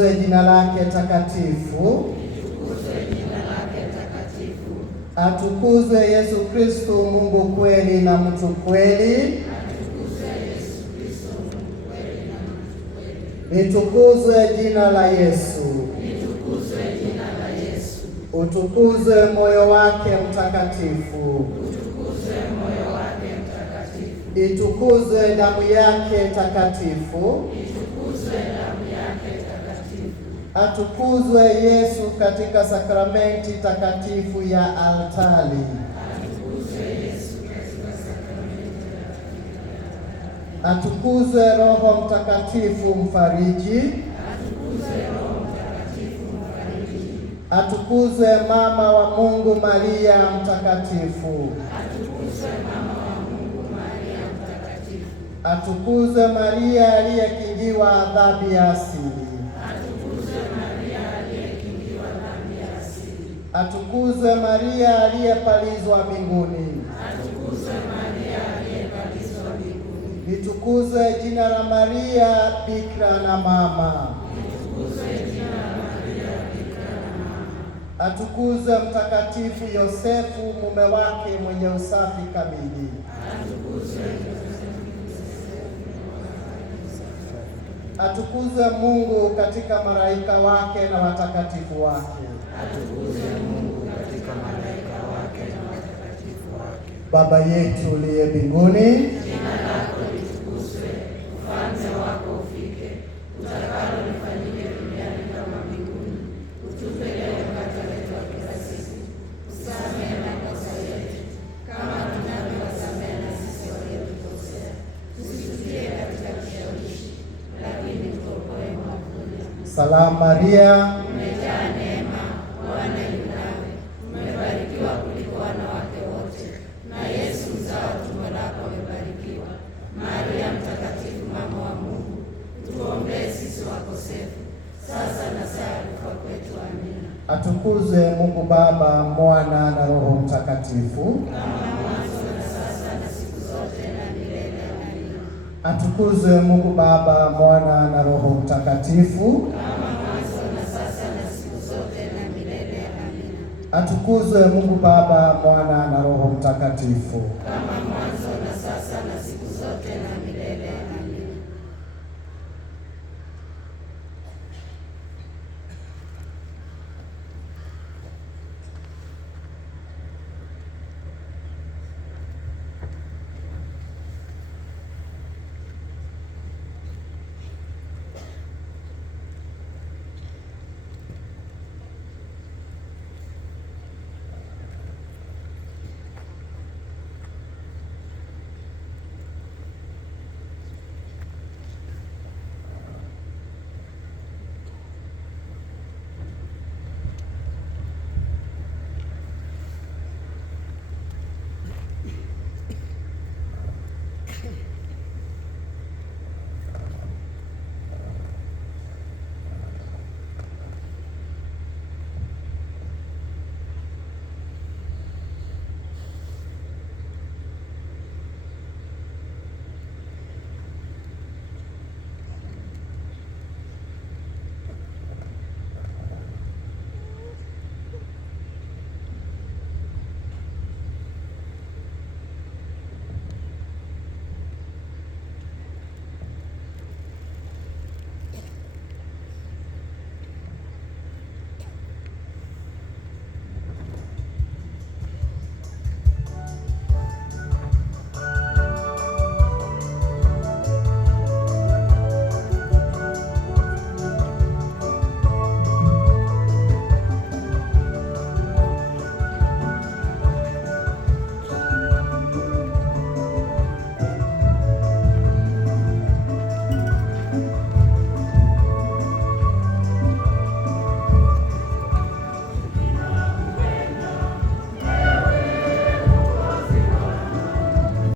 Jina lake takatifu. Atukuzwe Yesu Kristo, Mungu kweli na mtu kweli. Litukuzwe jina la Yesu. Utukuzwe moyo wake mtakatifu. Itukuzwe damu yake takatifu. Atukuzwe Yesu katika sakramenti takatifu ya altari. Atukuzwe Roho Mtakatifu mfariji. Atukuzwe Mama wa Mungu Maria mtakatifu. Atukuzwe Maria aliyekingiwa dhambi ya asili. Atukuzwe Maria aliyepalizwa mbinguni. Litukuzwe jina la Maria bikira na mama. Atukuzwe Mtakatifu Yosefu mume wake mwenye usafi kamili. Atukuzwe Mungu katika malaika wake na watakatifu wake. Baba yetu uliye mbinguni, jina lako litukuzwe, ufalme wako ufike, utakalo lifanyike duniani kama mbinguni. Utupe leo mkate wetu wa kila siku, usamehe makosa yetu kama tunavyowasamehe na sisi waliotukosea, usitutie katika kishawishi, lakini utuokoe maovuni. Salamu Maria, umejaa neema, Bwana yu nawe, umebarikiwa kuliko wanawake wote, na Yesu mzao wa tumbo lako amebarikiwa. Maria mtakatifu, mama wa Mungu, tuombee sisi wakosefu, sasa na saa ya kufa kwetu. Amina. atukuzwe Mungu Baba, Mwana na Roho Mtakatifu, kama mwanzo na sasa na siku zote na milele. Amina. atukuzwe Mungu Baba, Mwana na Roho Mtakatifu, kama mwanzo na sasa na siku zote na milele. Amina. atukuzwe Mungu Baba, Mwana na Roho Mtakatifu, kama